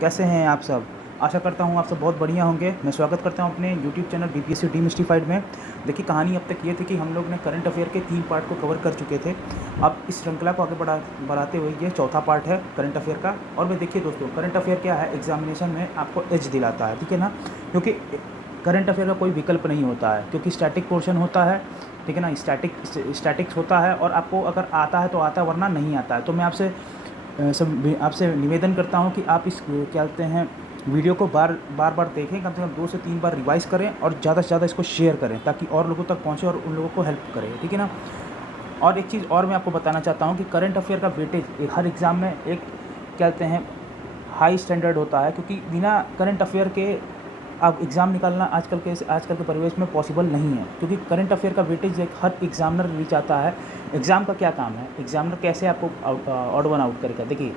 कैसे हैं आप सब। आशा करता हूँ आप सब बहुत बढ़िया होंगे। मैं स्वागत करता हूँ अपने YouTube चैनल बीपीएससी डीमिस्टिफाइड में। देखिए, कहानी अब तक ये थी कि हम लोग ने करंट अफेयर के 3 पार्ट को कवर कर चुके थे। अब इस श्रृंखला को आगे बढ़ाते हुए ये चौथा पार्ट है करंट अफेयर का। और मैं देखिए दोस्तों, करंट अफेयर क्या है, एग्जामिनेशन में आपको एज दिलाता है, ठीक है ना। क्योंकि करंट अफेयर का कोई विकल्प नहीं होता है, क्योंकि स्टैटिक पोर्शन होता है, ठीक है ना। स्टैटिक्स होता है और आपको अगर आता है तो आता है, वरना नहीं आता है। तो मैं आपसे निवेदन करता हूँ कि आप इस क्या कहते हैं वीडियो को बार बार देखें, कम से कम 2 से 3 बार रिवाइज़ करें और ज़्यादा से ज़्यादा इसको शेयर करें, ताकि और लोगों तक पहुँचे और उन लोगों को हेल्प करे, ठीक है ना। और एक चीज़ और मैं आपको बताना चाहता हूँ कि करंट अफेयर का वेटेज हर एग्ज़ाम में एक क्या कहते हैं हाई स्टैंडर्ड होता है, क्योंकि बिना करंट अफेयर के अब एग्ज़ाम निकालना आजकल के परिवेश में पॉसिबल नहीं है। क्योंकि करंट अफेयर का वेटेज एक हर एग्ज़ामिनर भी चाहता है। एग्ज़ाम का क्या काम है, एग्ज़ामिनर कैसे आपको ऑड वन आउट करेगा। देखिए,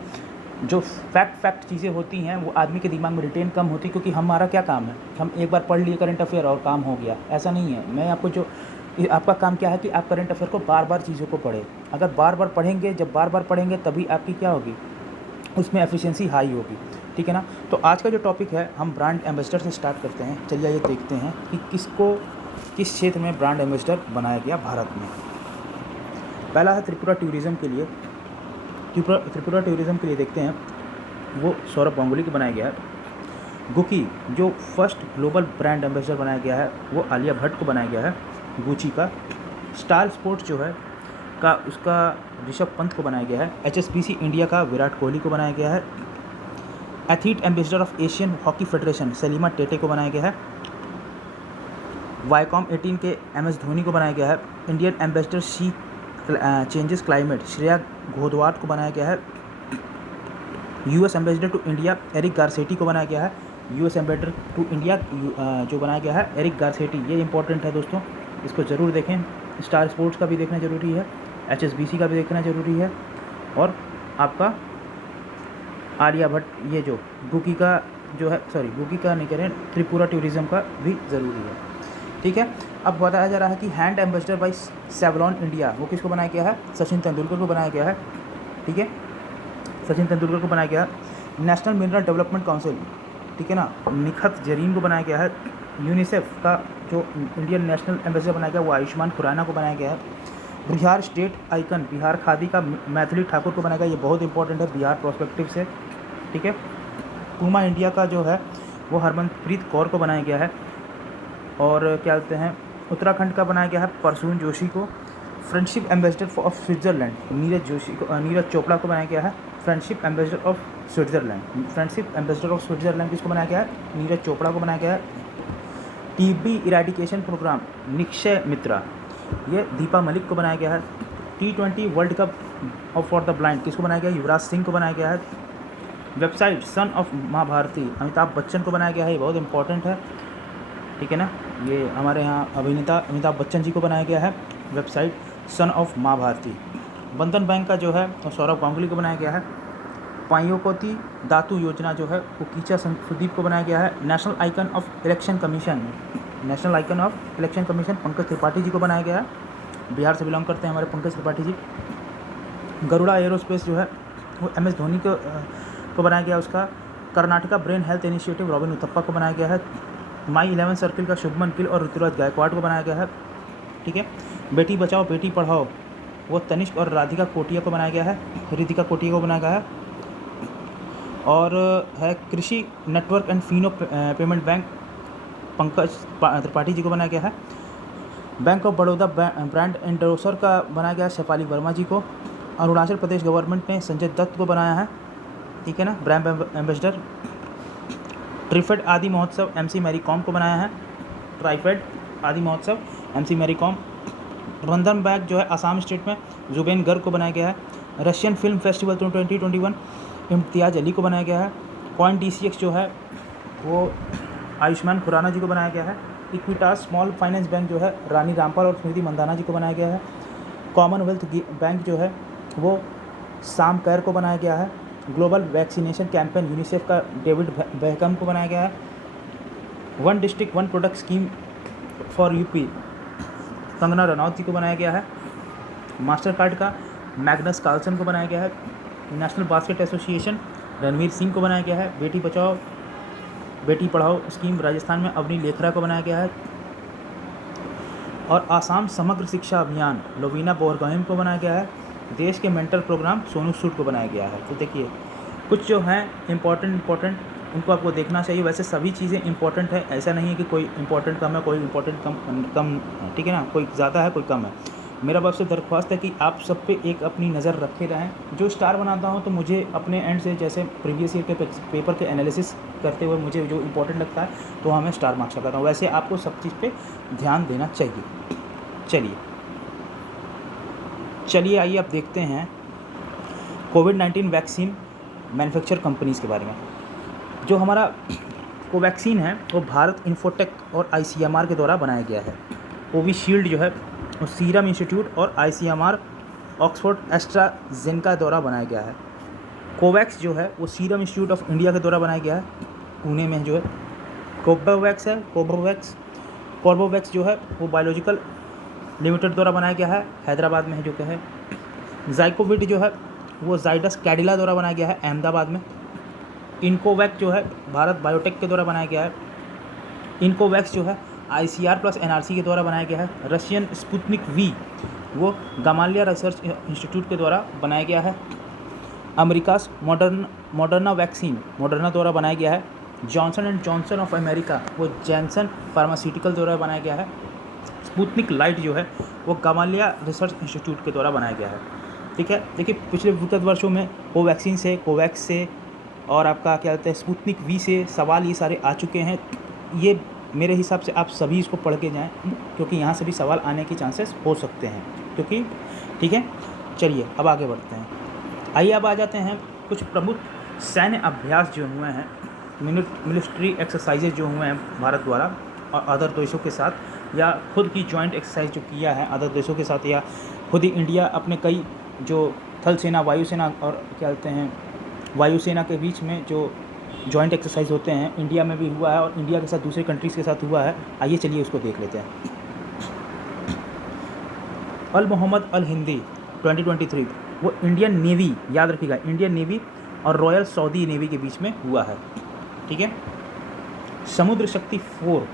जो फैक्ट चीज़ें होती हैं वो आदमी के दिमाग में रिटेन कम होती, क्योंकि हमारा क्या काम है, हम एक बार पढ़ लिए करंट अफेयर और काम हो गया, ऐसा नहीं है। मैं आपको जो आपका काम क्या है कि आप करंट अफेयर को बार बार चीज़ों को पढ़ें। अगर बार बार पढ़ेंगे, जब बार बार पढ़ेंगे तभी आपकी क्या होगी, उसमें एफिशिएंसी हाई होगी, ठीक है ना। तो आज का जो टॉपिक है, हम ब्रांड एम्बेसडर से स्टार्ट करते हैं। चलिए ये देखते हैं कि किस क्षेत्र में ब्रांड एम्बेसडर बनाया गया भारत में। पहला है त्रिपुरा टूरिज़्म के लिए। त्रिपुरा टूरिज़्म के लिए देखते हैं, वो सौरभ गांगुली को बनाया गया है। गुकी जो फर्स्ट ग्लोबल ब्रांड एम्बेसडर बनाया गया है, वो आलिया भट्ट को बनाया गया है गुची का। स्टार स्पोर्ट्स जो है का उसका ऋषभ पंत को बनाया गया है। HSBC इंडिया का विराट कोहली को बनाया गया है। Athlete ambassador of Asian hockey federation Salima Tete को बनाया गया है। वाईकॉम 18 के MS धोनी को बनाया गया है। Indian ambassador sea changes climate Shreya Ghoshwal को बनाया गया है। US ambassador to India Eric Garcetti को बनाया गया है। US एम्बेसडर टू इंडिया जो बनाया गया है एरिक गारसेटी, ये इंपॉर्टेंट है दोस्तों, इसको ज़रूर देखें। स्टार स्पोर्ट्स का भी देखना ज़रूरी है, HSBC का भी देखना ज़रूरी है, और आपका आलिया भट्ट, ये जो गुकी का जो है, गुकी का नहीं करें, त्रिपुरा टूरिज़्म का भी ज़रूरी है, ठीक है। अब बताया जा रहा है कि hand ambassador by Savlon India, वो किसको बनाया गया है, सचिन तेंदुलकर को बनाया गया है, ठीक है। सचिन तेंदुलकर को बनाया गया है। नेशनल मिनरल डेवलपमेंट काउंसिल, ठीक है ना, निखत जरीन को बनाया गया है। यूनिसेफ का जो इंडियन नेशनल एम्बेसडर बनाया गया, वो आयुष्मान खुराना को बनाया गया है। बिहार स्टेट आइकन बिहार खादी का मैथिली ठाकुर को बनाया गया, ये बहुत इंपॉर्टेंट है बिहार प्रोस्पेक्टिव से, ठीक है। पूमा इंडिया का जो है वो हरमनप्रीत कौर को बनाया गया है। और क्या कहते हैं, उत्तराखंड का बनाया गया है परसून जोशी को। Friendship ambassador of Switzerland Neeraj Chopra को बनाया गया है। फ्रेंडशिप एम्बेसडर ऑफ स्विट्ज़रलैंड किसको बनाया गया है, नीरज चोपड़ा को बनाया गया है। TB इरेडिकेशन प्रोग्राम निक्षय मित्रा, ये दीपा मलिक को बनाया गया है। T20 world cup for the blind किसको बनाया गया है, युवराज सिंह को बनाया गया है। वेबसाइट सन ऑफ माँ भारती अमिताभ बच्चन को बनाया गया है, ये बहुत इंपॉर्टेंट है, ठीक है ना। ये हमारे यहाँ अभिनेता अमिताभ बच्चन जी को बनाया गया है, वेबसाइट सन ऑफ माँ भारती। बंधन बैंक का जो है वो सौरभ गांगुली को बनाया गया है। पायोकोती दातु योजना जो है वो कीचा सुदीप को बनाया गया है। National icon of election commission Pankaj Tripathi ji को बनाया गया है। बिहार से बिलोंग करते हैं हमारे पंकज त्रिपाठी जी। गरुड़ा एयरोस्पेस जो है वो MS धोनी को बनाया गया उसका। Karnataka brain health initiative robin Uthappa को बनाया गया है। माई 11 सर्किल का शुभमन गिल और ऋतुराज गायकवाड़ को बनाया गया है, ठीक है। बेटी बचाओ बेटी पढ़ाओ वो तनिष्क और राधिका कोटिया को बनाया गया है, रितिका कोटिया को बनाया गया है। और है Krishi network and Fino payment bank Pankaj Tripathi ji को बनाया गया है। Bank of Baroda brand endorser का बनाया गया शेफाली वर्मा जी को। अरुणाचल प्रदेश गवर्नमेंट ने संजय दत्त को बनाया है, ठीक है ना, ब्रांड एम्बेसडर। ट्रिफेड आदि महोत्सव MC मैरी कॉम को बनाया है। ट्राइफेड आदि महोत्सव MC मैरी कॉम। बंधन बैंक जो है आसाम स्टेट में जुबेन गर्ग को बनाया गया है। रशियन फिल्म फेस्टिवल 2021 इम्तियाज़ अली को बनाया गया है। कॉइन DCX जो है वो आयुष्मान खुराना जी को बनाया गया है। इक्विटास स्मॉल फाइनेंस बैंक जो है रानी रामपाल और स्मृति मंदाना जी को बनाया गया है। कॉमनवेल्थ बैंक जो है वो साम कैर को बनाया गया है। ग्लोबल वैक्सीनेशन कैंपेन यूनिसेफ का डेविड बेहकम को बनाया गया है। One district one product scheme for UP Kangana Ranaut ji को बनाया गया है। मास्टर कार्ड का मैग्नस कार्लसन को बनाया गया है। National basket association Ranveer Singh को बनाया गया है। बेटी बचाओ बेटी पढ़ाओ स्कीम राजस्थान में अवनी लेखरा को बनाया गया है। और आसाम समग्र शिक्षा अभियान लोवीना बोरगोहेन को बनाया गया है। देश के मेंटर प्रोग्राम सोनू सूद को बनाया गया है। तो देखिए कुछ जो हैं इम्पोर्टेंट उनको आपको देखना चाहिए। वैसे सभी चीज़ें इंपॉर्टेंट है, ऐसा नहीं है कि कोई इंपॉर्टेंट कम है, कोई इंपॉर्टेंट कम ठीक है ना, कोई ज़्यादा है कोई कम है। मेरा आपसे दरख्वास्त है कि आप सब पे एक अपनी नज़र रखे रहें। जो स्टार बनाता हूँ तो मुझे अपने एंड से जैसे प्रीवियस ईयर के पेपर के एनालिसिस करते हुए मुझे जो इंपॉर्टेंट लगता है तो वहाँ मैं स्टार मार्क्स लगाता हूँ। वैसे आपको सब चीज़ पे ध्यान देना चाहिए। चलिए आइए अब देखते हैं कोविड-19 वैक्सीन मैन्युफैक्चर कंपनीज़ के बारे में। जो हमारा कोवैक्सीन है वो भारत इन्फोटेक और ICMR के द्वारा बनाया गया है। कोविशील्ड जो है वो सीरम इंस्टीट्यूट और ICMR ऑक्सफोर्ड एस्ट्राजेनेका द्वारा बनाया गया है। कोवैक्स जो है वो सीरम इंस्टीट्यूट ऑफ इंडिया के द्वारा बनाया गया है, पुणे में जो है। कोर्बेवैक्स है कोर्बेवैक्स जो है वो बायोलॉजिकल लिमिटेड द्वारा बनाया गया है, हैदराबाद में है जो कि है। जाइकोविड जो है वो जाइडस कैडिला द्वारा बनाया गया है, अहमदाबाद में। इनकोवैक्स जो है भारत बायोटेक के द्वारा बनाया गया है। इनकोवैक्स जो है ICR प्लस NRC के द्वारा बनाया गया है। रशियन स्पुतनिक V वो गमालिया रिसर्च इंस्टीट्यूट के द्वारा बनाया गया है। अमेरिका मॉडर्ना वैक्सीन मॉडर्ना द्वारा बनाया गया है। Johnson and Johnson of America वो जैनसन फार्मास्यूटिकल द्वारा बनाया गया है। स्पुतनिक लाइट जो है वो गमालिया रिसर्च इंस्टीट्यूट के द्वारा बनाया गया है। ठीक है, देखिए पिछले विगत वर्षों में कोवैक्सीन से, कोवैक्स से और आपका क्या कहते हैं स्पुतनिक V से सवाल ये सारे आ चुके हैं। ये मेरे हिसाब से आप सभी इसको पढ़ के जाएं, क्योंकि यहाँ से भी सवाल आने के चांसेस हो सकते हैं, क्योंकि ठीक है। चलिए अब आगे बढ़ते हैं। आइए अब आ जाते हैं कुछ प्रमुख सैन्य अभ्यास जो हुए हैं, मिलिट्री एक्सरसाइजेज जो हुए हैं भारत द्वारा और अदर देशों के साथ, या खुद की जॉइंट एक्सरसाइज जो किया है अदर देशों के साथ, या खुद ही इंडिया अपने कई जो थल सेना, वायुसेना और क्या कहते हैं वायुसेना के बीच में जो जॉइंट एक्सरसाइज होते हैं, इंडिया में भी हुआ है और इंडिया के साथ दूसरे कंट्रीज़ के साथ हुआ है। आइए चलिए उसको देख लेते हैं। अल मोहम्मद अल हिंदी 2023 वो इंडियन नेवी, याद रखिएगा, इंडियन नेवी और रॉयल सऊदी नेवी के बीच में हुआ है। ठीक है। समुद्र शक्ति 4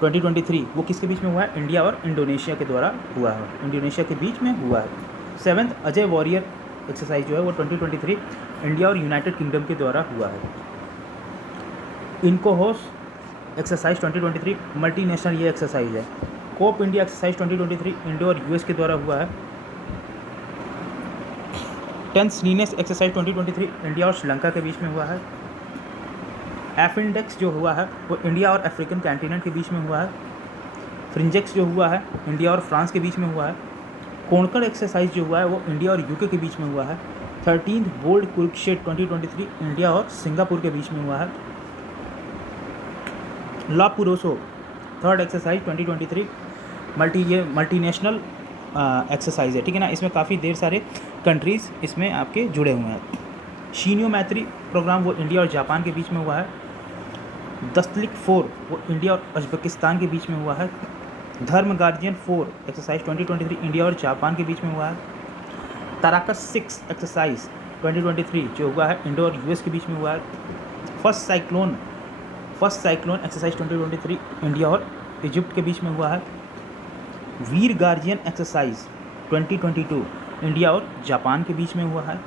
2023 वो किसके बीच में हुआ है? इंडिया और इंडोनेशिया के द्वारा हुआ है, इंडोनेशिया के बीच में हुआ है। 7th अजय वॉरियर एक्सरसाइज जो है वो 2023 इंडिया और यूनाइटेड किंगडम के द्वारा हुआ है। इनकोहोस एक्सरसाइज 2023 मल्टीनेशनल ये एक्सरसाइज है। कोप इंडिया एक्सरसाइज 2023 इंडिया और US के द्वारा हुआ है। 10th स्नीनेस एक्सरसाइज 2023 इंडिया और श्रीलंका के बीच में हुआ है। एफिंडेक्स जो हुआ है वो इंडिया और अफ्रीकन कॉन्टिनेंट के बीच में हुआ है। फ्रिंजेक्स जो हुआ है इंडिया और फ्रांस के बीच में हुआ है। कोणकण एक्सरसाइज जो हुआ है वो इंडिया और UK के बीच में हुआ है। 13th बोल्ड कुरुक्षेत्र 2023 इंडिया और सिंगापुर के बीच में हुआ है। ला पुरोसो 3rd एक्सरसाइज 2023 मल्टीनेशनल एक्सरसाइज है। ठीक है ना, इसमें काफ़ी देर सारे कंट्रीज़ इसमें आपके जुड़े हुए हैं। शीनियो मैत्री प्रोग्राम वो इंडिया और जापान के बीच में हुआ है। दस्तलिक 4 वो इंडिया और उज्बेकिस्तान के बीच में हुआ है। धर्म गार्जियन 4 एक्सरसाइज 2023 इंडिया और जापान के बीच में हुआ है। ताराकस 6 एक्सरसाइज 2023 जो हुआ है इंडिया और US के बीच में हुआ है। फर्स्ट साइक्लोन एक्सरसाइज 2023 इंडिया और इजिप्ट के बीच में हुआ है। वीर गार्जियन एक्सरसाइज 2022 इंडिया और जापान के बीच में हुआ है।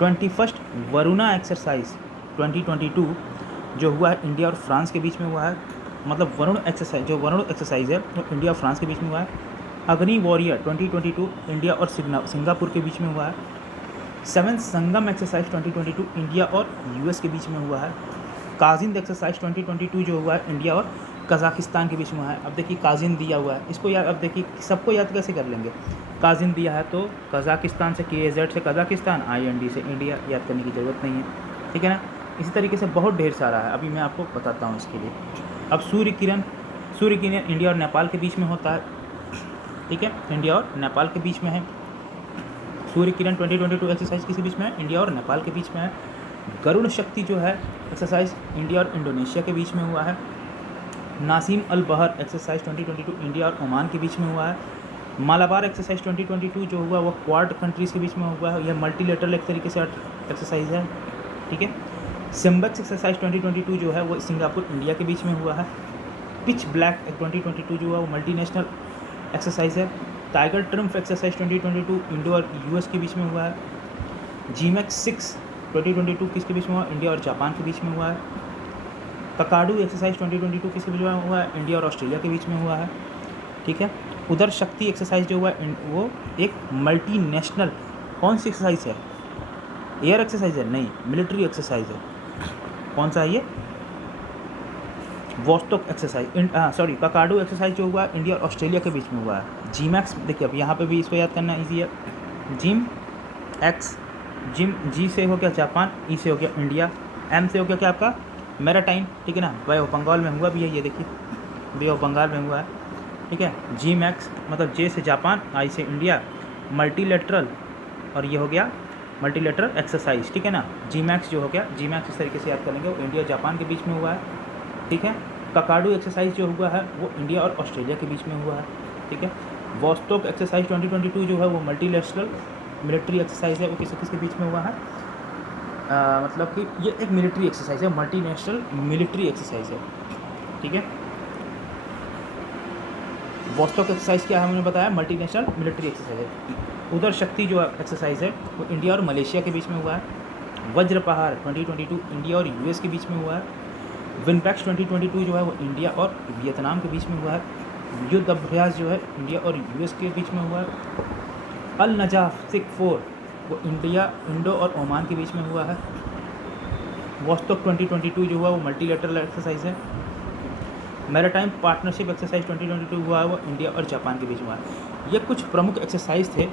21st वरुणा एक्सरसाइज 2022 जो हुआ है इंडिया और फ्रांस के बीच में हुआ है। मतलब वरुण एक्सरसाइज है वो इंडिया और फ्रांस के बीच में हुआ है। अग्नि वॉरियर 2022 इंडिया और सिंगापुर के बीच में हुआ है। 7th संगम एक्सरसाइज 2022 इंडिया और US के बीच में हुआ है। काजिंद एक्सरसाइज 2022 जो हुआ है इंडिया और कज़ाकिस्तान के बीच में हुआ है। अब देखिए काजिंद दिया हुआ है, इसको याद, अब देखिए सबको याद कैसे कर लेंगे। काजिंद दिया है तो कज़ाकिस्तान से KZ से कज़ाकिस्तान, IND से इंडिया, याद करने की ज़रूरत नहीं है। ठीक है ना, इसी तरीके से बहुत ढेर सारा है, अभी मैं आपको बताता हूँ इसके लिए। अब सूर्य किरण इंडिया और नेपाल के बीच में होता है। ठीक है, इंडिया और नेपाल के बीच में है। सूर्य किरण 2022 एक्सरसाइज किसी बीच में है? इंडिया और नेपाल के बीच में है। गरुड़ शक्ति जो है एक्सरसाइज इंडिया और इंडोनेशिया के बीच में हुआ है। नासिम अल बहर एक्सरसाइज 2022 इंडिया और ओमान के बीच में हुआ है। मालाबार एक्सरसाइज 2022 जो हुआ वो क्वाड कंट्रीज़ के बीच में हुआ है। यह मल्टीलेटरल एक तरीके से एक्सरसाइज है। ठीक है। सिम्बेक्स एक्सरसाइज 2022 जो है वो सिंगापुर इंडिया के बीच में हुआ है। पिच ब्लैक 2022 जो है वो मल्टीनेशनल एक्सरसाइज है। टाइगर ट्रम्फ एक्सरसाइज 2022 इंडो और यूएस के बीच में हुआ है। जीमैक्स 6 2022 किसके बीच में हुआ? इंडिया और जापान के बीच में हुआ है। ककाडू एक्सरसाइज 2022 किसके बीच में हुआ है? इंडिया और ऑस्ट्रेलिया के बीच में हुआ है, ठीक है। उधर शक्ति एक्सरसाइज जो हुआ है वो एक मल्टीनेशनल कौन सी एक्सरसाइज है? एयर एक्सरसाइज है? नहीं, मिलिट्री एक्सरसाइज है। कौन सा है ये? Vostok exercise, sorry Kakadu exercise जो हुआ इंडिया और ऑस्ट्रेलिया के बीच में हुआ है। जीमैक्स देखिए अब यहाँ पे भी इसको याद करना ईजी है। जिम एक्स, जिम जी से हो गया जापान, ई से हो गया इंडिया, एम से हो गया क्या आपका? मैराटाइम, ठीक है ना। बे ऑफ बंगाल में हुआ भी है, ये देखिए बे ऑफ बंगाल में हुआ है, ठीक है। जी मैक्स मतलब जे से जापान, आई से इंडिया, मल्टीलेटरल, और ये हो गया मल्टीलेटरल एक्सरसाइज, ठीक है ना। जी मैक्स जो हो गया, जी मैक्स इस तरीके से याद करेंगे, वो इंडिया जापान के बीच में हुआ है, ठीक है। ककाडू एक्सरसाइज जो हुआ है वो इंडिया और ऑस्ट्रेलिया के बीच में हुआ है, ठीक है। वोस्टोक एक्सरसाइज 2022 जो है वो मल्टीनेशनल मिलिट्री एक्सरसाइज है, वो किसके बीच में हुआ है? मतलब कि ये एक मिलिट्री एक्सरसाइज है, मल्टीनेशनल मिलिट्री एक्सरसाइज है, ठीक है। वोस्टोक एक्सरसाइज क्या है हमने बताया? मल्टीनेशनल मिलिट्री एक्सरसाइज है। उधर शक्ति जो एक्सरसाइज है वो इंडिया और मलेशिया के बीच में हुआ है। वज्र पहाड़ 2022 इंडिया और यूएस के बीच में हुआ है। विनपैक्स 2022 जो है वो इंडिया और वियतनाम के बीच में हुआ है। युद्ध अभ्यास जो है इंडिया और यूएस के बीच में हुआ है। अल नजाफ सिक 4 वो इंडो और ओमान के बीच में हुआ है। वोस्टोक 2022 जो हुआ वो मल्टीलेटरल एक्सरसाइज है। मैरीटाइम पार्टनरशिप एक्सरसाइज 2022 हुआ है वो इंडिया और जापान के बीच में हुआ है। ये कुछ प्रमुख एक्सरसाइज थे,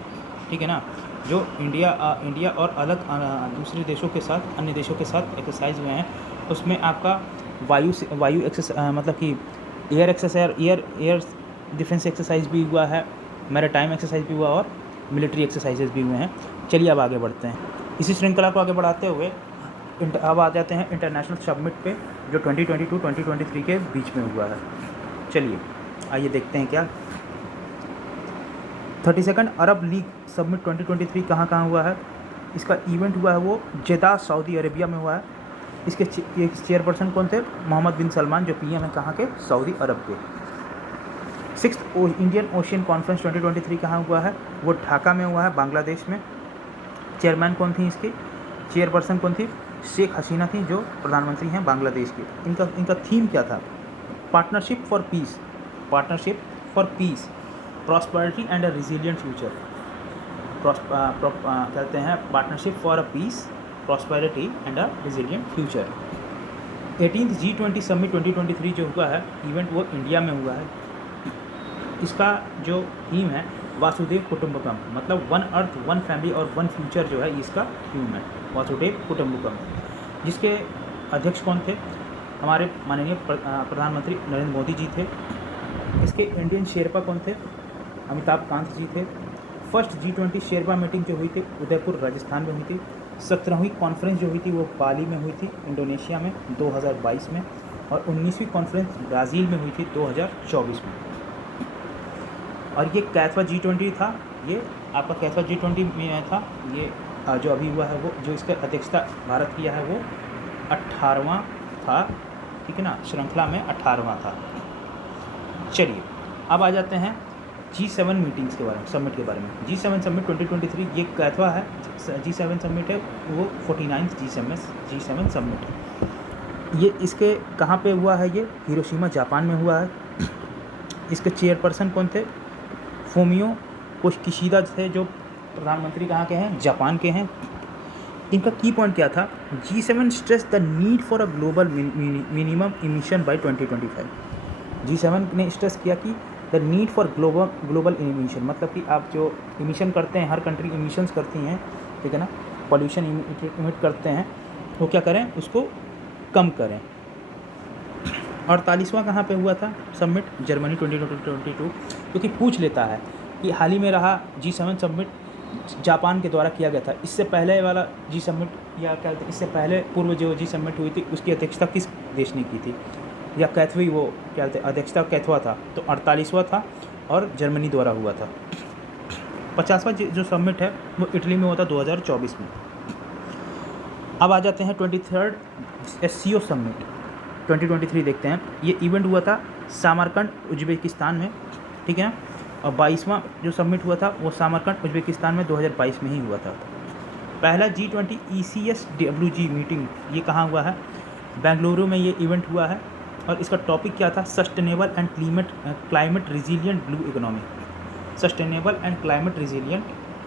ठीक है ना, जो इंडिया और अलग दूसरे देशों के साथ, अन्य देशों के साथ एक्सरसाइज हुए हैं। उसमें आपका वायु एक्सरसाइज मतलब कि air exercise, air defence exercise भी हुआ है, मैरीटाइम एक्सरसाइज भी हुआ और मिलिट्री एक्सरसाइजेज भी हुए हैं। चलिए अब आगे बढ़ते हैं। इसी श्रृंखला को आगे बढ़ाते हुए अब आ जाते हैं इंटरनेशनल समिट पे जो 2022-2023 के बीच में हुआ है। चलिए आइए देखते हैं क्या 32nd अरब लीग समिट 2023 कहाँ हुआ है। इसका इवेंट हुआ है वो जेदा सऊदी अरेबिया में हुआ है। इसके चेयरपर्सन कौन थे? मोहम्मद बिन सलमान, जो पीएम है कहाँ के? सऊदी अरब के। 6th इंडियन ओशियन कॉन्फ्रेंस 2023 कहाँ हुआ है? वो ढाका में हुआ है, बांग्लादेश में। चेयरमैन कौन थी इसकी? चेयरपर्सन कौन थी? शेख हसीना थी, जो प्रधानमंत्री हैं बांग्लादेश की। इनका थीम क्या था? Partnership for peace, partnership for peace, prosperity and a resilient future. कहते हैं partnership for a peace, prosperity and a resilient future. 18th G20 summit 2023 जो हुआ है इवेंट, वो इंडिया में हुआ है। इसका जो थीम है वासुदेव कुटुंबकम, मतलब वन अर्थ वन फैमिली और वन फ्यूचर जो है इसका थीम है, वासुदेव कुटुंबकम। जिसके अध्यक्ष कौन थे? हमारे माननीय प्रधानमंत्री नरेंद्र मोदी जी थे। इसके इंडियन शेरपा कौन थे? अमिताभ कांत जी थे। फर्स्ट G20 शेरपा मीटिंग जो हुई थी उदयपुर राजस्थान में हुई थी। 17वीं कॉन्फ्रेंस जो हुई थी वो बाली में हुई थी, इंडोनेशिया में 2022 में। और 19वीं कॉन्फ्रेंस ब्राज़ील में हुई थी 2024 में। और ये कैथवा G20 था, ये आपका कैथवा G20 में था। ये जो अभी हुआ है वो, जो इसका अध्यक्षता भारत किया है वो 18वां था, ठीक है ना, श्रृंखला में 18वां था। चलिए अब आ जाते हैं G7 मीटिंग्स के बारे में, समिट के बारे में। G7 समिट 2023 ये कैथवा है, G7 समिट है वो 49th G7 समिट है। ये इसके कहाँ पे हुआ है? ये हिरोशिमा जापान में हुआ है। इसके चेयरपर्सन कौन थे? फूमियो किशिदा थे, जो प्रधानमंत्री कहाँ के हैं? जापान के हैं। इनका की पॉइंट क्या था? G7 stress the need for a global minimum emission by 2025। G7 ने स्ट्रेस किया कि the need for global emission, मतलब कि आप जो इमिशन करते हैं, हर कंट्री इमिशंस करती हैं, ठीक है ना, पॉल्यूशन इमिट करते हैं, वो क्या करें? उसको कम करें। 48वां कहाँ पे हुआ था समिट? जर्मनी 2022, क्योंकि पूछ लेता है कि हाल ही में रहा G7 समिट जापान के द्वारा किया गया था। इससे पहले वाला G समिट, या क्या कहते हैं, इससे पहले पूर्व जो G समिट हुई थी उसकी अध्यक्षता किस देश ने की थी? या कैथवी, वो क्या कहते हैं, अध्यक्षता कैथवा था, तो 48वां था और जर्मनी द्वारा हुआ था। 50वां जो समिट है वो इटली में हुआ था 2024 में। अब आ जाते हैं 23rd SCO समिट 2023 देखते हैं। ये इवेंट हुआ था सामरकंद उज्बेकिस्तान में, ठीक है ना। और 22वां जो समिट हुआ था वो सामरकंद उज्बेकिस्तान में 2022 में ही हुआ था। पहला G20 ECSWG मीटिंग ये कहाँ हुआ है? बेंगलुरु में ये इवेंट हुआ है। और इसका टॉपिक क्या था? Sustainable and climate resilient blue economy. Sustainable and climate resilient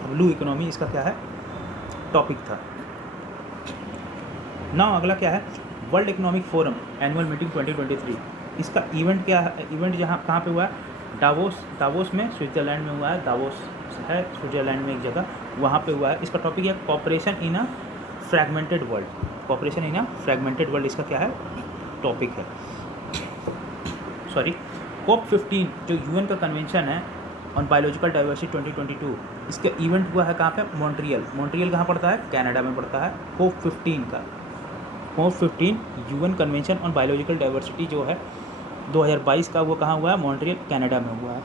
blue economy इसका क्या है? टॉपिक था। नाउ अगला क्या है? World economic forum annual meeting 2023। इसका इवेंट क्या है? इवेंट जहाँ कहाँ पे हुआ है? डावोस में, स्विट्ज़रलैंड में हुआ है। डावोस है स्विट्ज़रलैंड में एक जगह, वहाँ पे हुआ है। इसका टॉपिक है cooperation in a fragmented world. Cooperation in a fragmented world इसका क्या है? टॉपिक है। सॉरी, COP15 जो UN का कन्वेंशन है ऑन बायोलॉजिकल डाइवर्सिटी 2022, इसका इवेंट हुआ है कहाँ पे? मॉन्ट्रियल कहाँ पड़ता है? कनाडा में पड़ता है। COP15 UN convention on biological diversity जो है 2022 का, वो कहाँ हुआ है? मॉन्ट्रियल कनाडा में हुआ है,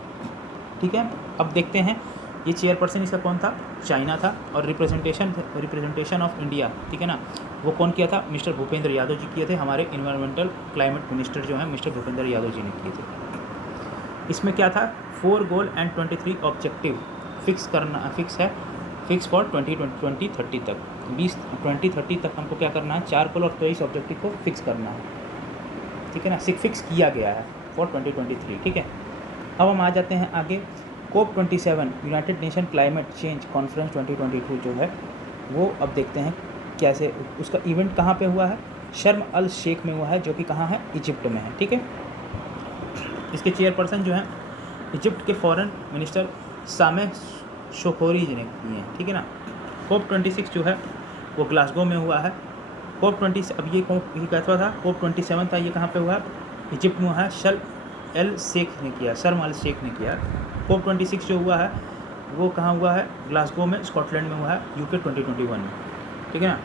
ठीक है। अब देखते हैं ये चेयरपर्सन इसका कौन था? चाइना था। और रिप्रेजेंटेशन ऑफ इंडिया, ठीक है ना, वो कौन किया था? मिस्टर भूपेंद्र यादव जी किए थे। हमारे इन्वायरमेंटल क्लाइमेट मिनिस्टर जो हैं मिस्टर भूपेंद्र यादव जी ने किए थे। इसमें क्या था? 4 goal and 23 objective fix for 2030 तक। 2030 तक हमको क्या करना है? 4 गोल और 23 ऑब्जेक्टिव को फिक्स करना है, ठीक है ना। फिक्स किया गया है फॉर 2023, ठीक है। अब हम आ जाते हैं आगे। COP27 United nation climate change conference 2022 जो है वो अब देखते हैं कैसे। उसका इवेंट कहाँ पे हुआ है? शर्म अल शेख में हुआ है, जो कि कहाँ है? इजिप्ट में है, ठीक है। इसके चेयरपर्सन जो हैं इजिप्ट के फॉरेन मिनिस्टर सामेह शोकोरी जी ने किए हैं, ठीक है ना। COP26 जो है वो ग्लासगो में हुआ है। COP20 अब ये कैसा था? COP27 था, ये कहाँ पे हुआ? इजिप्ट में हुआ है। शर्म अल शेख ने किया। COP26 जो हुआ है वो कहाँ हुआ है? ग्लासगो में, स्कॉटलैंड में हुआ है, UK 2021 में, ठीक है ना।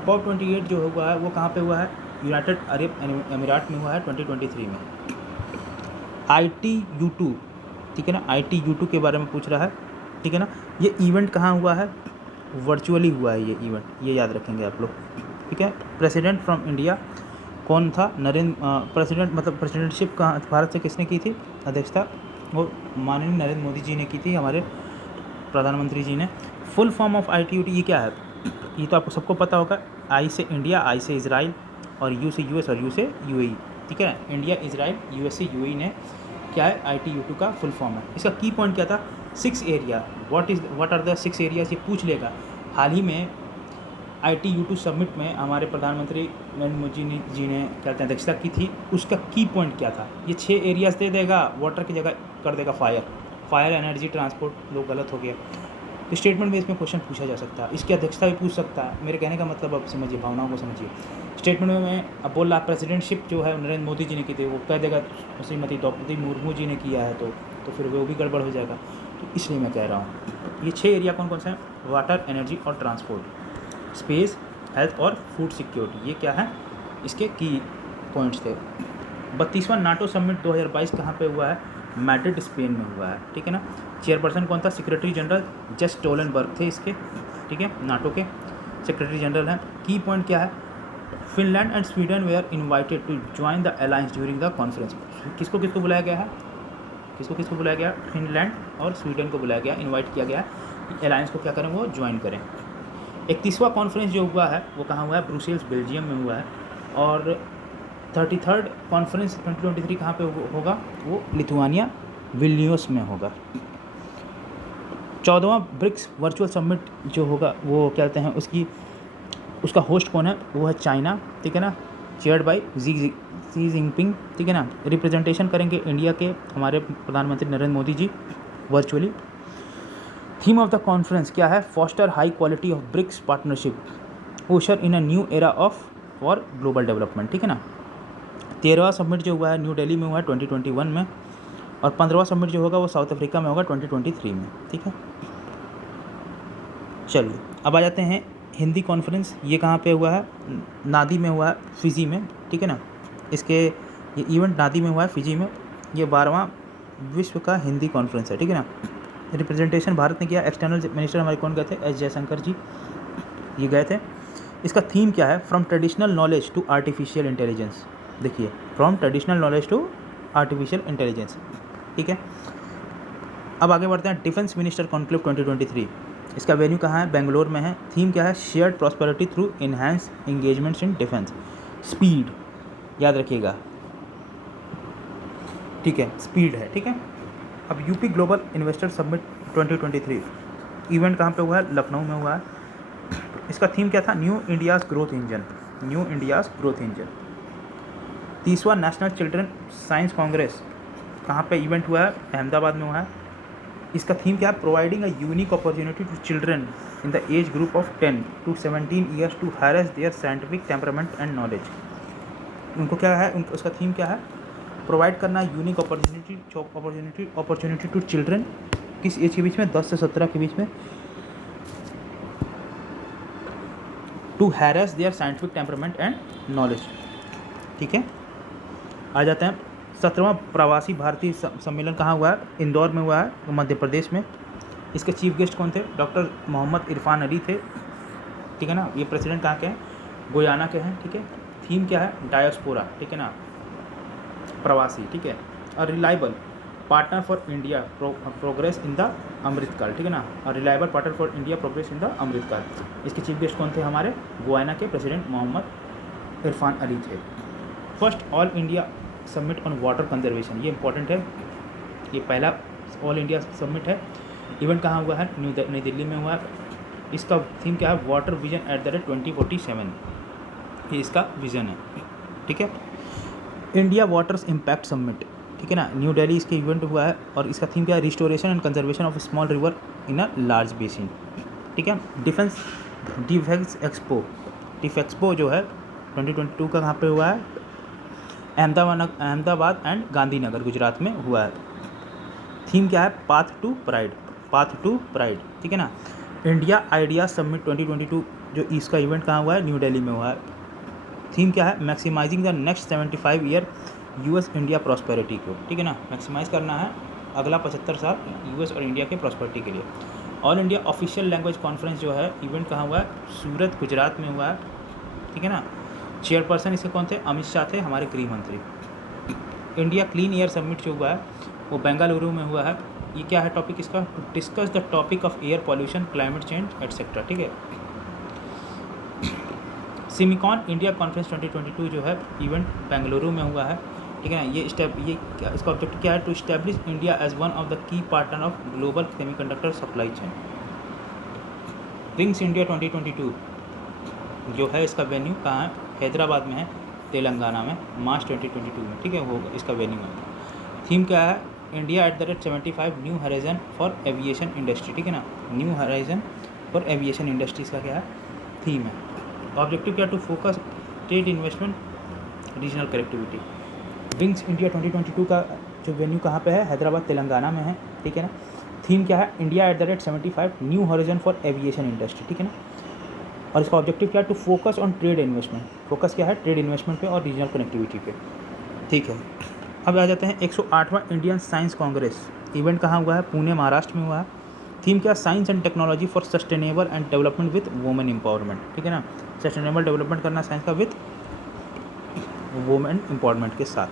COP28 जो हुआ है वो कहाँ पे हुआ है? यूनाइटेड अरब अमीरात में हुआ है 2023 में। ITU2, ठीक है ना, ITU2 के बारे में पूछ रहा है, ठीक है ना। ये इवेंट कहाँ हुआ है? वर्चुअली हुआ है ये इवेंट, ये याद रखेंगे आप लोग, ठीक है। प्रेसिडेंट फ्रॉम इंडिया कौन था? प्रेसिडेंटशिप कहाँ भारत से किसने की थी अध्यक्षता? वो माननीय नरेंद्र मोदी जी ने की थी, हमारे प्रधानमंत्री जी ने। फुल फॉर्म ऑफ ITU2 ये क्या है? ये तो आपको सबको पता होगा। I से इंडिया, I से इजराइल, और U से US और U से UAE, ठीक है ना। इंडिया, इजराइल, USA, UAE ने क्या है? ITU2 का फुल फॉर्म है। इसका की पॉइंट क्या था? 6 area. What are the 6 areas, ये पूछ लेगा। हाल ही में ITU2 समिट में हमारे प्रधानमंत्री नरेंद्र मोदी जी ने क्या कहते हैं अध्यक्षता की थी। उसका की पॉइंट क्या था? ये 6 एरियाज दे देगा, वाटर की जगह कर देगा फायर, एनर्जी, ट्रांसपोर्ट। लोग गलत हो गया। तो स्टेटमेंट में इसमें क्वेश्चन पूछा जा सकता है, इसकी अध्यक्षता भी पूछ सकता है। मेरे कहने का मतलब अब समझिए, भावनाओं को समझिए। स्टेटमेंट में मैं अब बोल रहा प्रेसिडेंटशिप जो है नरेंद्र मोदी जी ने की थी, वो कह देगा श्रीमती द्रौपदी मुर्मू जी ने किया है, तो फिर वो भी गड़बड़ हो जाएगा। तो इसलिए मैं कह रहा हूँ ये 6 एरिया कौन कौन से हैं? वाटर, एनर्जी और ट्रांसपोर्ट, स्पेस, हेल्थ और फूड सिक्योरिटी, ये क्या है? इसके की पॉइंट्स थे। 32वां नाटो समिट 2022 कहाँ पे हुआ है? मैड्रिड, स्पेन में हुआ है, ठीक है ना। चेयरपर्सन कौन था? सेक्रेटरी जनरल जेन्स स्टोलनबर्ग थे इसके, ठीक है, नाटो के सेक्रेटरी जनरल हैं। की पॉइंट क्या है? Finland and Sweden were invited to join the alliance during the conference. किसको बुलाया गया है? किसको बुलाया गया? फिनलैंड और स्वीडन को बुलाया गया, इन्वाइट किया गया अलायंस को क्या करें? वो ज्वाइन करें। 31वां कॉन्फ्रेंस जो हुआ है वो कहाँ हुआ है? ब्रुसेल्स, बेल्जियम में हुआ है। और 33rd कॉन्फ्रेंस 2023 कहाँ पे होगा? वो लिथुआनिया, विल्नियस में होगा। 14वां ब्रिक्स वर्चुअल समिट जो होगा वो क्या कहते हैं उसका होस्ट कौन है? वो है चाइना, ठीक है ना, चेयर्ड बाय शी जिनपिंग, ठीक है ना। रिप्रेजेंटेशन करेंगे इंडिया के हमारे प्रधानमंत्री Narendra Modi ji virtually. Theme of the conference क्या है? Foster high quality of BRICS partnership, usher in a new era for global development, ठीक है ना। 13वां समिट जो हुआ है न्यू दिल्ली में हुआ है 2021 में, और 15वां समिट जो होगा वो साउथ अफ्रीका में होगा 2023 में, ठीक है। चलिए अब आ जाते हैं हिंदी कॉन्फ्रेंस। ये कहाँ पे हुआ है? नादी में हुआ है, फिजी में, ठीक है ना। ये इवेंट नादी में हुआ है, फिजी में। ये 12वां विश्व का हिंदी कॉन्फ्रेंस है, ठीक है ना। रिप्रेजेंटेशन भारत ने किया। एक्सटर्नल मिनिस्टर हमारे कौन गए थे? एस जयशंकर जी, ये गए थे। इसका थीम क्या है, from traditional knowledge to artificial intelligence. देखिए, from traditional knowledge to artificial intelligence, ठीक है। अब आगे बढ़ते हैं, डिफेंस मिनिस्टर कॉन्क्लेव 2023, इसका वेन्यू कहाँ है, बेंगलोर में है। थीम क्या है, shared prosperity through enhance engagements in defence. Speed याद रखिएगा, ठीक है, स्पीड है, ठीक है। अब UP global investor summit 2023 event कहाँ पे हुआ है, लखनऊ में हुआ है। इसका थीम क्या था, new India's growth engine, new India's growth engine. 30वां नेशनल चिल्ड्रन साइंस कांग्रेस कहाँ पे इवेंट हुआ है, अहमदाबाद में हुआ है। इसका थीम क्या है, providing a unique opportunity to children in the age group of 10 to 17 years to harness their scientific temperament and knowledge. उनको क्या है, उसका थीम क्या है, प्रोवाइड करना यूनिक अपॉर्चुनिटी टू चिल्ड्रन, किस एज के बीच में, 10 से 17 के बीच में, to harness their scientific temperament and knowledge, ठीक है। आ जाते हैं, 17वां प्रवासी भारतीय सम्मेलन कहाँ हुआ है, इंदौर में हुआ है, मध्य प्रदेश में। इसके चीफ गेस्ट कौन थे, डॉक्टर मोहम्मद इरफान अली थे, ठीक है ना। ये प्रेसिडेंट कहाँ के हैं, गुयाना के हैं, ठीक है। थीम क्या है, डायस्पोरा, ठीक है ना, प्रवासी, ठीक है। और reliable partner for India progress in the Amritkaal, ठीक है ना, और reliable partner for India progress in the Amritkaal. इसके चीफ गेस्ट कौन थे, हमारे गुयाना के प्रेसिडेंट मोहम्मद इरफान अली थे। First all India summit on water conservation, ये इंपॉर्टेंट है, ये पहला ऑल इंडिया समिट है। इवेंट कहाँ हुआ है, नई दिल्ली में हुआ है। इसका थीम क्या है, वाटर विजन @ 2047, ये इसका विज़न है, ठीक है। इंडिया वाटर्स इम्पैक्ट समिट, ठीक है ना, न्यू दिल्ली इसके इवेंट हुआ है। और इसका थीम क्या है, restoration and conservation of small river in a large basin, ठीक है। डिफेंस एक्सपो जो है 2022 का कहाँ पे हुआ है, अहमदाबाद एंड गांधीनगर गुजरात में हुआ है। थीम क्या है, पाथ टू प्राइड, ठीक है ना। इंडिया आइडिया समिट 2022 जो इसका इवेंट कहाँ हुआ है, न्यू दिल्ली में हुआ है। थीम क्या है, maximising the next 75 year US India prosperity को, ठीक है ना, मैक्सिमाइज करना है अगला 75 साल यूएस और इंडिया के प्रॉस्पेरिटी के लिए। All India official language conference जो है इवेंट कहाँ हुआ है, सूरत गुजरात में हुआ है, ठीक है ना। चेयरपर्सन इसके कौन थे, अमित शाह थे, हमारे गृह मंत्री। इंडिया क्लीन एयर समिट जो हुआ है वो बेंगलुरु में हुआ है। ये क्या है टॉपिक इसका, to discuss the topic of air pollution, climate change etcetera, ठीक है। सिमिकॉन इंडिया कॉन्फ्रेंस 2022 जो है इवेंट बेंगलुरु में हुआ है, ठीक है ना। ये इसका ऑब्जेक्टिव क्या है, to establish India as one of the key partner of global semiconductor supply chain. Rings India 2022 जो है इसका वेन्यू कहाँ है, हैदराबाद में है, तेलंगाना में, मार्च 2022 में, ठीक है, वो इसका वेन्यू है। थीम क्या है, India @ 75 new horizon for aviation industry, ठीक है ना, new horizon for aviation industries का क्या है, थीम है। ऑब्जेक्टिव क्या, to focus trade investment regional connectivity. Wings India 2022 का जो वेन्यू कहाँ पे है, हैदराबाद तेलंगाना में है, ठीक है ना। थीम क्या है, India @ 75 new horizon for aviation industry, ठीक है ना। और इसका ऑब्जेक्टिव क्या है, to focus on trade investment, focus क्या है, ट्रेड इन्वेस्टमेंट पे और रीजनल कनेक्टिविटी पे, ठीक है। अब आ जाते हैं 108वां इंडियन साइंस कांग्रेस, इवेंट कहाँ हुआ है, पुणे महाराष्ट्र में हुआ है। थीम क्या, science and technology for sustainable and development with women empowerment, ठीक है ना, सस्टेनेबल डेवलपमेंट करना साइंस का विद वुमेन एम्पावरमेंट के साथ।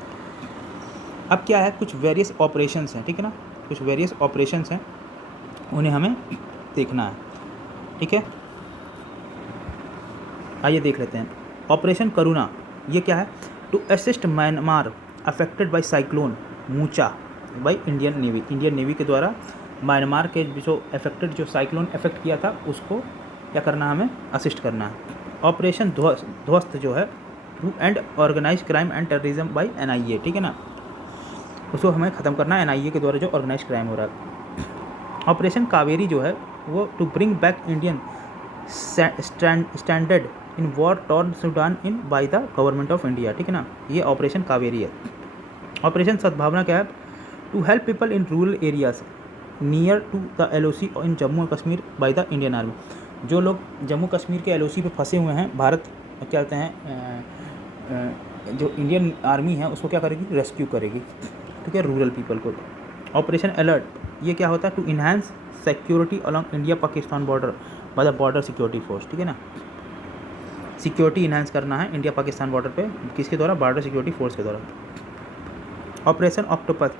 अब क्या है, कुछ वेरियस ऑपरेशंस हैं, ठीक है ना, कुछ वेरियस ऑपरेशंस हैं, उन्हें हमें देखना है, ठीक है। आइए देख लेते हैं। ऑपरेशन करुणा, ये क्या है, to assist Myanmar affected by cyclone Mocha by Indian Navy के द्वारा म्यांमार के जो जो साइक्लोन इफेक्ट किया था उसको क्या करना, हमें असिस्ट करना है। ऑपरेशन ध्वस्त जो है, to end organise crime and terrorism by NIA, ठीक है ना, उसको हमें ख़त्म करना है NIA के द्वारा जो ऑर्गेनाइज क्राइम हो रहा है। ऑपरेशन कावेरी जो है वो to bring back Indian standard in war torn Sudan in by the government of India, ठीक है ना, ये ऑपरेशन कावेरी है। ऑपरेशन सद्भावना क्या है, to help people in rural areas near to the LOC in Jammu and Kashmir by the Indian army. जो लोग जम्मू कश्मीर के LOC पे फंसे हुए हैं, भारत क्या कहते हैं, जो इंडियन आर्मी है उसको क्या करेगी, रेस्क्यू करेगी, ठीक है, रूरल पीपल को। ऑपरेशन अलर्ट, ये क्या होता है, to enhance security along India Pakistan border by the border security force, ठीक है ना। सिक्योरिटी इन्हांस करना है इंडिया पाकिस्तान बॉर्डर पे, किसके द्वारा? बॉर्डर सिक्योरिटी फोर्स के द्वारा। Operation octopus,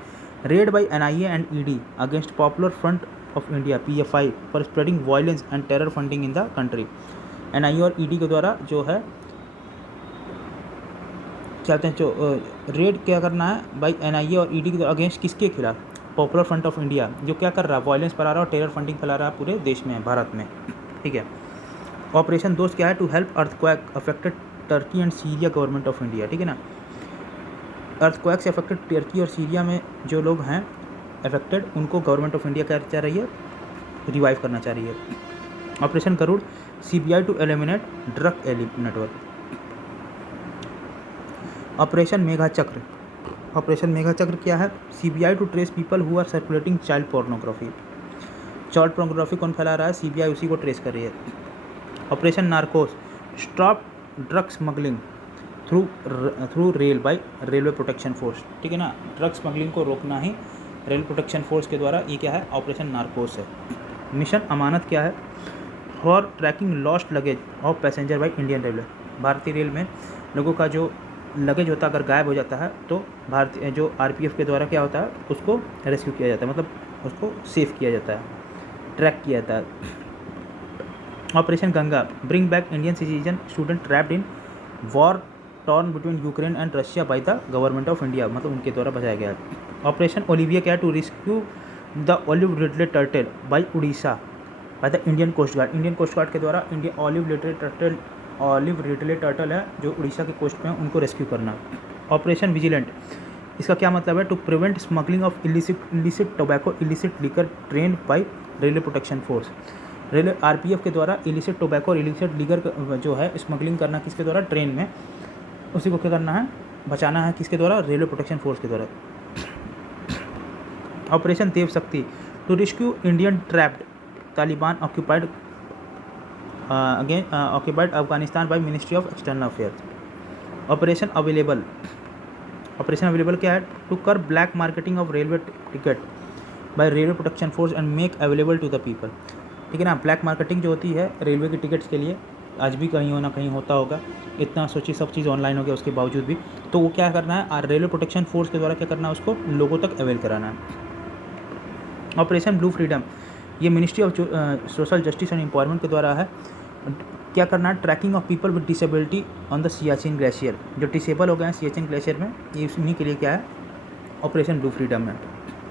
raid by NIA and ED against popular front of India PFI for spreading violence and terror funding in the country. NIA और ED के द्वारा जो है क्या कहते हैं, जो रेड क्या करना है बाई NIA और ED के द्वारा अगेंस्ट किसके खिलाफ? पॉपुलर फ्रंट ऑफ इंडिया, जो क्या कर रहा है? वायलेंस फैला रहा है और टेरर फंडिंग फैला रहा है पूरे देश में, भारत में, ठीक है। ऑपरेशन दोस्त क्या है? To help earthquake affected Turkey and Syria government of India, ठीक है ना। अर्थक्वेक से अफेक्टेड टर्की और सीरिया में जो लोग हैं अफेक्टेड, उनको गवर्नमेंट ऑफ इंडिया क्या चाह रही है? रिवाइव करना चाह रही है। Operation Garud, CBI to eliminate drug network. Operation Megha Chakra, operation Megha Chakra क्या है? CBI to trace people who are circulating child pornography. Child pornography कौन फैला रहा है? CBI उसी को ट्रेस कर रही है। Operation Narcos, stop drug smuggling through rail by railway protection force, ठीक है ना। ड्रग स्मगलिंग को रोकना ही रेलवे प्रोटेक्शन फोर्स के द्वारा, ये क्या है? ऑपरेशन नार्कोस है। मिशन अमानत क्या है? For tracking lost luggage of passenger by Indian railway. भारतीय रेल में लोगों का जो लगेज होता है अगर गायब हो जाता है तो भारतीय जो RPF के द्वारा क्या होता है? उसको रेस्क्यू किया जाता है, मतलब उसको सेव किया जाता है, ट्रैक किया जाता है। Operation Ganga, bring back Indian citizen student trapped in war torn between Ukraine and Russia bye the government of India, मतलब उनके द्वारा बचाया गया है। ऑपरेशन ओलिविया क्या है? To rescue the olive ridley turtle by Orissa by the Indian coast guard. Indian coast guard के द्वारा इंडियन ऑलिव रिडले टर्टल है जो उड़ीसा के कोस्ट पे हैं, उनको रेस्क्यू करना। ऑपरेशन विजिलेंट, इसका क्या मतलब है? To prevent smuggling of illicit tobacco illicit liquor trend by railway protection force. Railway RPF के द्वारा इलिसिट टोबैको और इलिसिट लिकर जो है स्मगलिंग करना किसके द्वारा? ट्रेन में, उसी को क्या करना है? बचाना है, किसके द्वारा? रेलवे प्रोटेक्शन फोर्स के द्वारा। Operation Dev Shakti, to rescue Indian trapped Taliban occupied Afghanistan by ministry of external affairs. Operation available, operation available क्या है? To curb black marketing of railway ticket by railway protection force and make available to the people, ठीक है ना। Black marketing जो होती है railway की tickets के लिए, आज भी कहीं ना कहीं होता होगा, इतना सोचिए सब चीज़ ऑनलाइन हो गया उसके बावजूद भी, तो वो क्या करना है? रेलवे प्रोटेक्शन फोर्स के द्वारा क्या करना है? उसको लोगों तक अवेल कराना है। ऑपरेशन ब्लू फ्रीडम, ये ministry of social justice and empowerment के द्वारा है। क्या करना है? Tracking of people with disability on the Siachen glacier, जो डिसेबल हो गए हैं सियाचिन ग्लेशियर में, ये उन्हीं के लिए क्या है? ऑपरेशन ब्लू फ्रीडम है।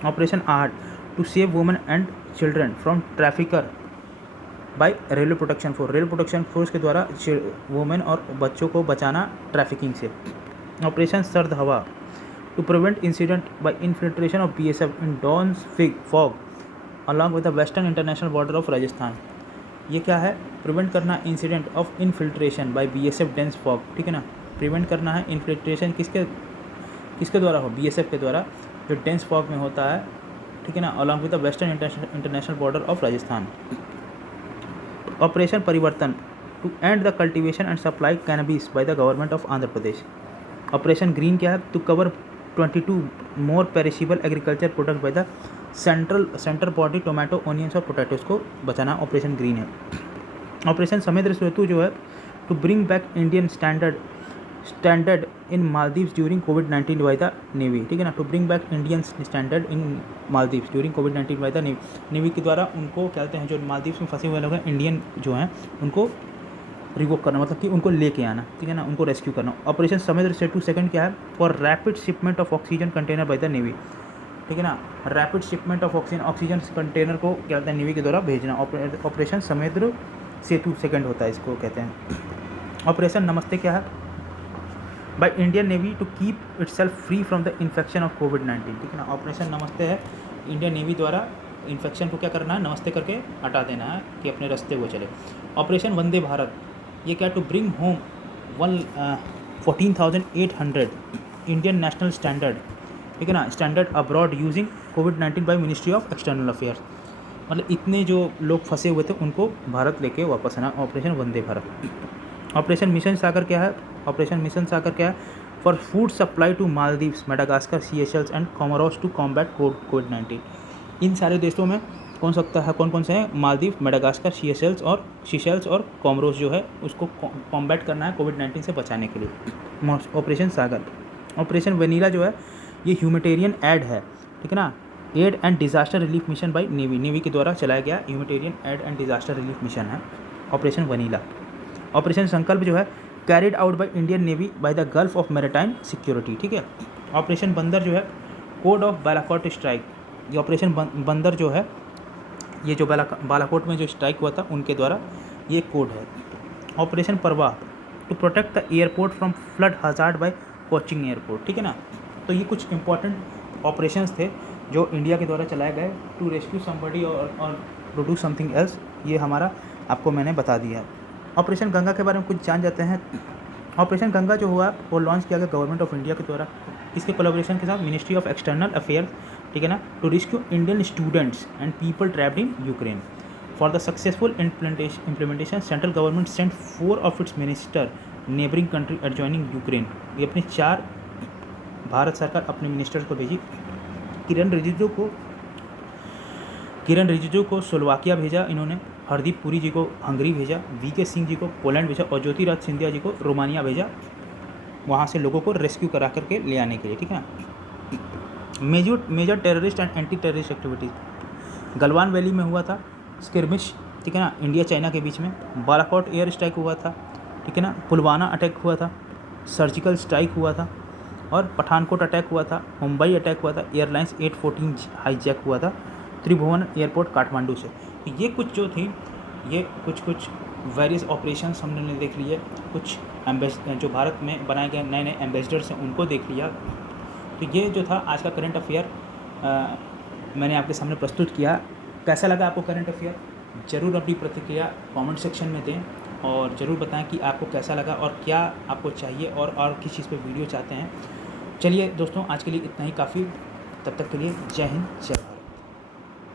Operation art, to save women and children from trafficker by railway protection force. Railway protection force के द्वारा वुमेन और बच्चों को बचाना ट्रैफिकिंग से। Operation Sard Hawa, to prevent incident by infiltration of BSF in dense fog along with the western international border of Rajasthan. ये क्या है? प्रिवेंट करना incident of infiltration by BSF dense fog, ठीक है ना। प्रिवेंट करना है इन्फिल्ट्रेशन किसके द्वारा हो? BSF के द्वारा, जो डेंस फॉग में होता है, ठीक है ना, along with the western international border of Rajasthan. Operation Parivartan, to end the cultivation and supply cannabis by the government of Andhra Pradesh. Operation green क्या है? To cover 22 more perishable agriculture product by the central body tomato onions और potatoes को बचाना, operation green है। Operation समुद्र सेतु जो है, to bring back Indian standard in Maldives during कोविड-19 बाय द नेवी, ठीक है ना। To bring back Indian standard in Maldives during कोविड-19 बाय द नेवी के द्वारा उनको क्या कहते हैं, जो मालदीव्स में फंसे हुए लोग हैं इंडियन जो हैं, उनको रिवोक करना, मतलब कि उनको लेके आना, ठीक है ना, उनको रेस्क्यू करना। ऑपरेशन समुद्र सेतु सेकंड क्या है? For rapid shipment of oxygen container bye the navy, ठीक है ना। Rapid shipment of oxygen container को क्या कहते हैं? नेवी के द्वारा भेजना। ऑपरेशन समुद्र सेतु सेकंड होता है, इसको कहते हैं। ऑपरेशन नमस्ते क्या है? By Indian Navy to keep itself free from the infection of कोविड-19, ठीक है ना। ऑपरेशन नमस्ते है इंडियन नेवी द्वारा इन्फेक्शन को क्या करना है? नमस्ते करके हटा देना है कि अपने रास्ते वो चले। ऑपरेशन वंदे भारत, ये क्या? To bring home 14,800 Indian national standard, ठीक है ना, स्टैंडर्ड अब्रॉड यूजिंग कोविड-19 by ministry of external affairs. मतलब इतने जो लोग फंसे हुए थे उनको भारत लेके वापस आना, operation Vande Bharat. Operation mission Sagar क्या है? ऑपरेशन मिशन सागर क्या है? For food supply to Maldives, Madagascar, Seychelles and Comoros to combat कोविड-19। इन सारे देशों में कौन कौन से हैं? मालदीव, मेडागास्कर, सीशेल्स और कॉमरोस जो है उसको कॉम्बैट करना है कोविड-19 से बचाने के लिए। ऑपरेशन सागर, ऑपरेशन वेनिला जो है ये ह्यूमैनिटेरियन एड है, ठीक है ना, aid and disaster relief mission by navy के द्वारा चलाया गया humanitarian aid and disaster relief mission है ऑपरेशन वनीला। ऑपरेशन संकल्प जो है carried out by Indian navy by the gulf of maritime security, ठीक है। ऑपरेशन बंदर जो है कोड ऑफ बालाकोट स्ट्राइक, ये ऑपरेशन बंदर जो है ये जो बालाकोट में जो स्ट्राइक हुआ था उनके द्वारा ये कोड है। Operation Parwah to protect the airport from flood hazard by Cochin airport, ठीक है ना। तो ये कुछ इंपॉर्टेंट ऑपरेशंस थे जो इंडिया के द्वारा चलाए गए टू रेस्क्यू समबडी और टू डू समथिंग एल्स, ये हमारा आपको मैंने बता दिया है। ऑपरेशन गंगा के बारे में कुछ जान जाते हैं। ऑपरेशन गंगा जो हुआ वो लॉन्च किया गया गवर्नमेंट ऑफ इंडिया के द्वारा, इसके कोलैबोरेशन के साथ मिनिस्ट्री ऑफ एक्सटर्नल अफेयर्स, ठीक है ना, to rescue Indian students and people trapped in Ukraine. For the successful implementation central government sent 4 of its minister neighbouring country adjoining Ukraine. ये अपने 4 भारत सरकार अपने मिनिस्टर्स को भेजी। किरण रिजिजू को स्लोवाकिया भेजा इन्होंने, हरदीप पुरी जी को हंगरी भेजा, वीके सिंह जी को पोलैंड भेजा और ज्योतिराज सिंधिया जी को रोमानिया भेजा, वहाँ से लोगों को रेस्क्यू करा करके ले आने के लिए, ठीक है। Major terrorist and anti terrorist activities Galwan valley में हुआ था स्किर्मिश, ठीक है ना, इंडिया चाइना के बीच में। बालाकोट एयर स्ट्राइक हुआ था, ठीक है ना। पुलवामा अटैक हुआ था, सर्जिकल स्ट्राइक हुआ था और पठानकोट अटैक हुआ था, मुंबई अटैक हुआ था, एयरलाइंस 814 हाईजैक हुआ था त्रिभुवन एयरपोर्ट काठमांडू से। ये कुछ जो थी ये कुछ वेरियस ऑपरेशंस हमने देख लिए, कुछ जो भारत में बनाए गए नए नए एम्बेसडर्स हैं उनको देख लिया। तो ये जो था आज का करंट अफेयर मैंने आपके सामने प्रस्तुत किया। कैसा लगा आपको करंट अफेयर? ज़रूर अपनी प्रतिक्रिया कमेंट सेक्शन में दें और ज़रूर बताएं कि आपको कैसा लगा और क्या आपको चाहिए और किस चीज़ पे वीडियो चाहते हैं। चलिए दोस्तों, आज के लिए इतना ही काफ़ी। तब तक के लिए जय हिंद, जय भारत।